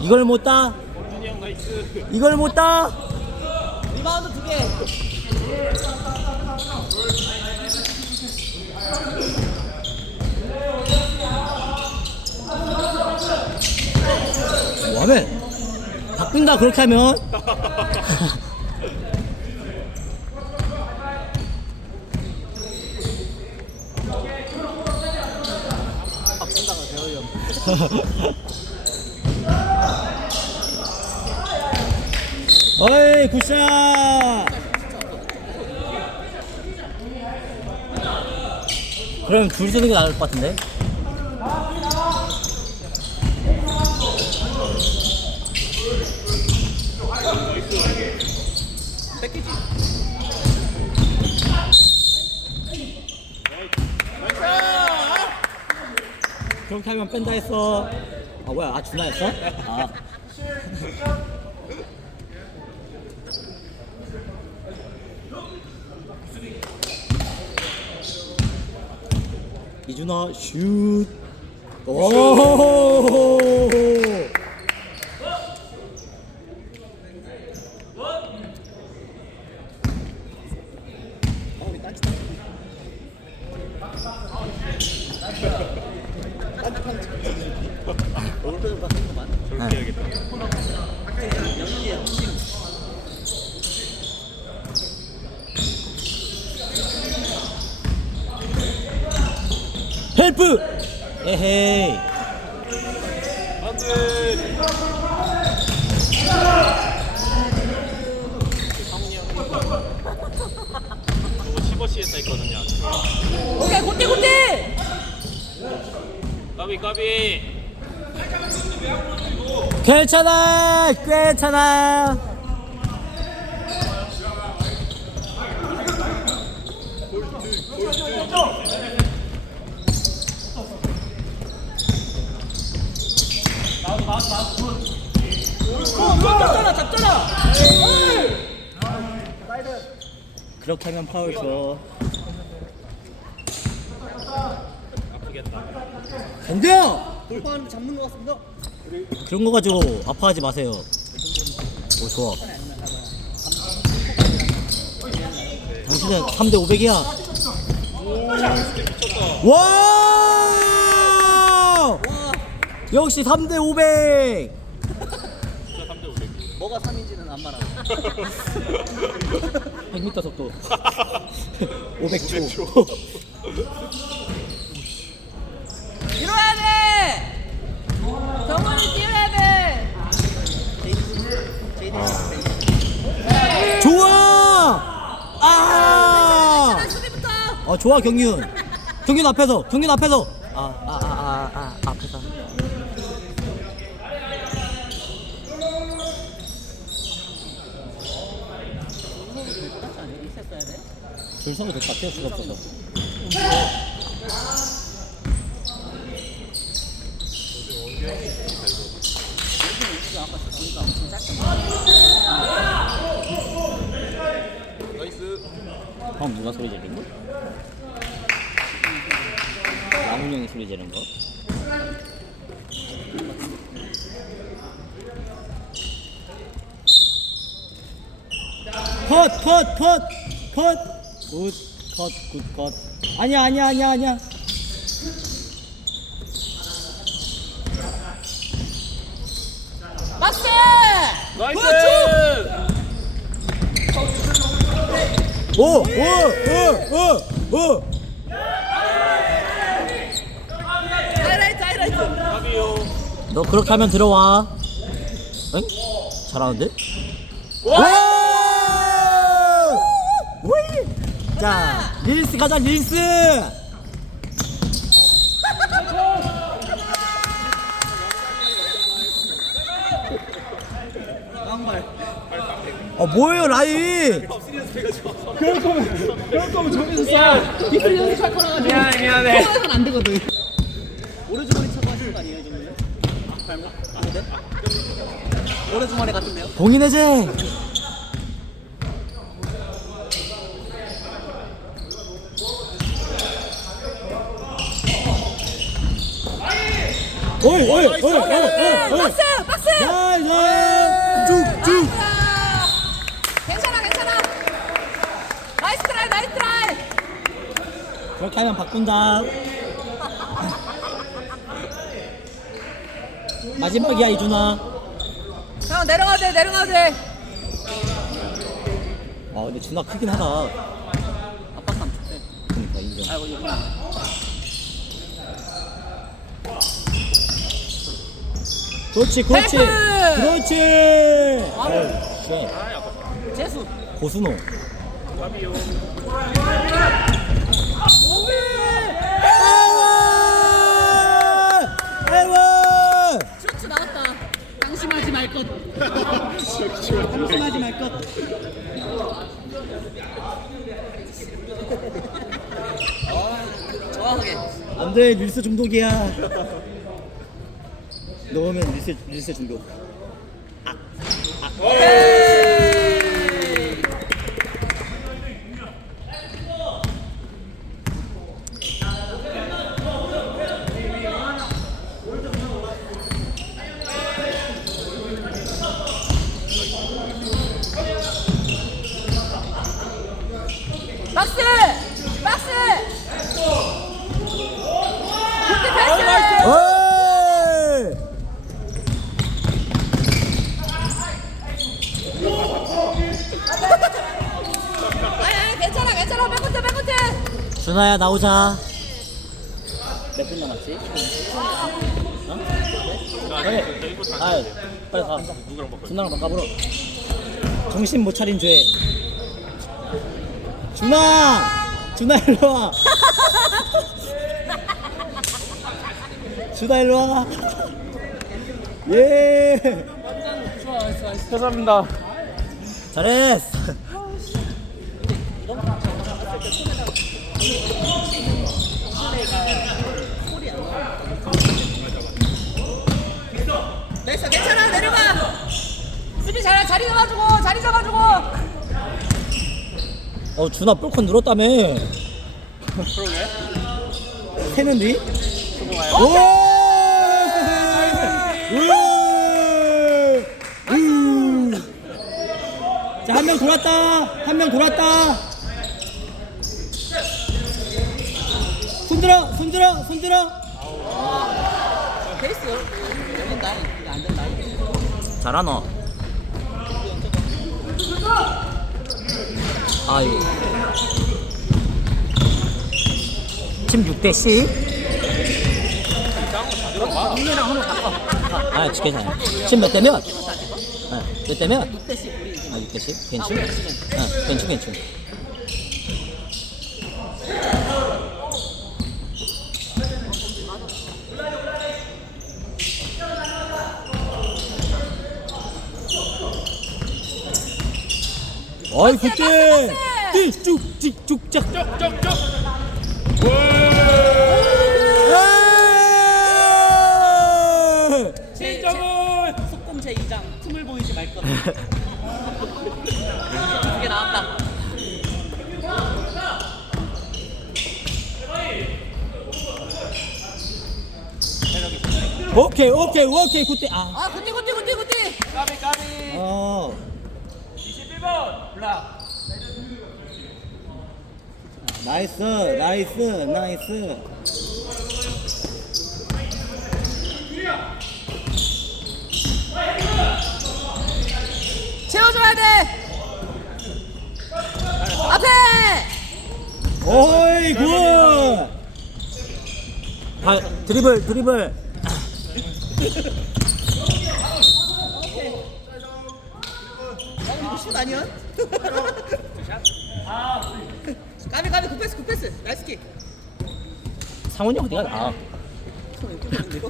이걸 못 따? 이걸 못 따? 뭐하면? 바꾼다 그렇게 하면 바꾼다가 배우려. 어이 굿샷 그럼 둘 쓰는 게 나을 것 같은데. 그렇게 하면 뺀다 했어 아 뭐야 아 준하였어? 아 이준아 슛 오! 우리 딴짓 하지. 얼굴 표정 다 쓰는구만. 저렇게 해야겠다. 연기에 훔치고. 헬프! 에헤이 안 돼. 성훈이 형. 저거 시버시 했다 했거든요. 오케이, 굿띠, 굿띠! 까비 까비. 괜찮아 괜찮아 잡잖아, 잡잖아! 그렇게 하면 파울 줘 아프겠다. 견뎌! 돌파하는데 잡는 것 같습니다. 그런 거 가지고 아파하지 마세요 오 좋아 당신은 3대 500이야 와! 와, 역시 3대 500 진짜 3대 500. 뭐가 3인지는 안 말하고. 100m 속도 500초 밀어야 돼! 정원이 뛰어야 돼! 좋아! 아! 수비부터! 어 좋아 경윤 경윤 앞에서 경윤 앞에서 아 아 아 아 아 앞에서 줄 서도 될 것 같아요 줄 없어서 나이스. 형 누가 소리 지른 거? 양훈 형이 소리 지른 거? 컷, 컷, 컷, 컷. 굿, 컷, 굿, 컷. 아니야, 아니야, 아니야, 아니야. 박스! 나이스. 오, 오, 오, 오, 오. 하이라이트, 하이라이트! 까비요. 너 그렇게 하면 들어와. 응? 잘하는데? 와! 자, 릴스 가자, 릴스. 양말. 어, 아 뭐예요 라인? 그럴 거면 그럴 거면 저기서 쏴. 빅스 연습할 거라. 미안해 미안해. 코어에서는 안 되거든. 오른주머니 차고 하시는 거 아니에요, 이 정도면? 잘못? 안 돼? 오른주머니 같은데요? 봉인해제. 어이 어이 어이 어이 어이! 박스! 나이스 쭉쭉 아, 괜찮아, 괜찮아. 나이스 트라이, 나이스 트라이. 그렇게 하면 바꾼다 마지막이야 이준아 형 내려가도 돼, 내려가도 돼. 아 근데 준아 크긴 하다 아빠가 안 좋대. 그러니까 인정 아이고, 이거. 그렇지 그렇지 헬프! 그렇지. 에이, 쉣. 재수. 고순호 에원 슈츠 나왔다. 방심하지 말 것. 방심하지 말 것. 아, 정확하게. 안돼 릴스 중독이야 넣으면 릴스 릴스 중독 오케이. 박스! 박스! 굿디 패스! 어이 아니, 아니, 괜찮아, 괜찮아. 백군대, 백군대. 준아야 나오자 몇 분 남았지? 어? 그래 아 빨리 가 누구랑 바꿔? 준아랑 바꿔보러 정신 못 차린 죄 준아 준아 일로 와 준아 일로 와 예. 죄송합니다. 잘했어. 됐어, 괜찮아, 내려가. 수비 잘 자리 잡아주고, 자리 잡아주고. 어 준아 뿔콘 늘었다며. 그러게. 오! 우! 자, 한 명 돌았다. 한 명 돌았다. 손들어, 손들어, 손들어. 안 된다. 잘하노. 아이고. 지금 6대 10. 언니랑 한번 바꿔. 아, 괜찮아. 지금 몇 대면? 아, 몇 대면? 6대씩 우리 아, 6대 10? 괜찮? 아. 아, 괜찮, 괜찮. 어이, 박스, 그때! 박스! 쭉, 쭉, 쭉, 쫙. 쪽쪽쪽. 에이! 제, 정은. 제, 속공 제 2장. 틈을 보이지 말 것. 두개 나왔다. 오케이, 오케이, 오케이, 그때. 아, 아, 굿디, 굿디, 굿디, 굿디. 까비 까비. 어. 21번. 올라. 나이스, 나이스, 나이스. 채워줘야 돼. 앞에. 오이, 굿! 아, 드리블, 드리블. 이거 슛 아니야? 까비 까비 굿패스 굿패스 나이스 킥. 상훈이 형 어디가 나?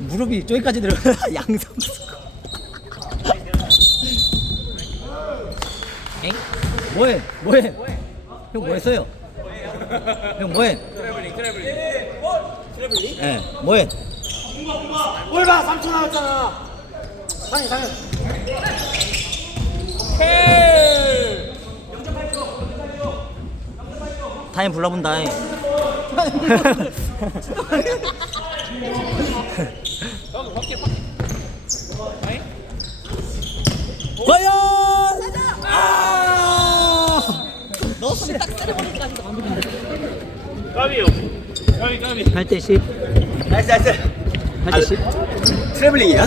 무릎이 저기까지 들어가 양성. 엥? 뭐해? 뭐해? 형 뭐했어요? 형 뭐해? 트래블링 트래블링 예 뭐해? 올봐 3초 남았잖아 상현 상현 타임 불러본다 잉. 과연! 아! 넣었으면 딱 때려버리기까지 까비요. 까비 까비 8대 10 나이스 나이스. 8대 10 트래블링이야?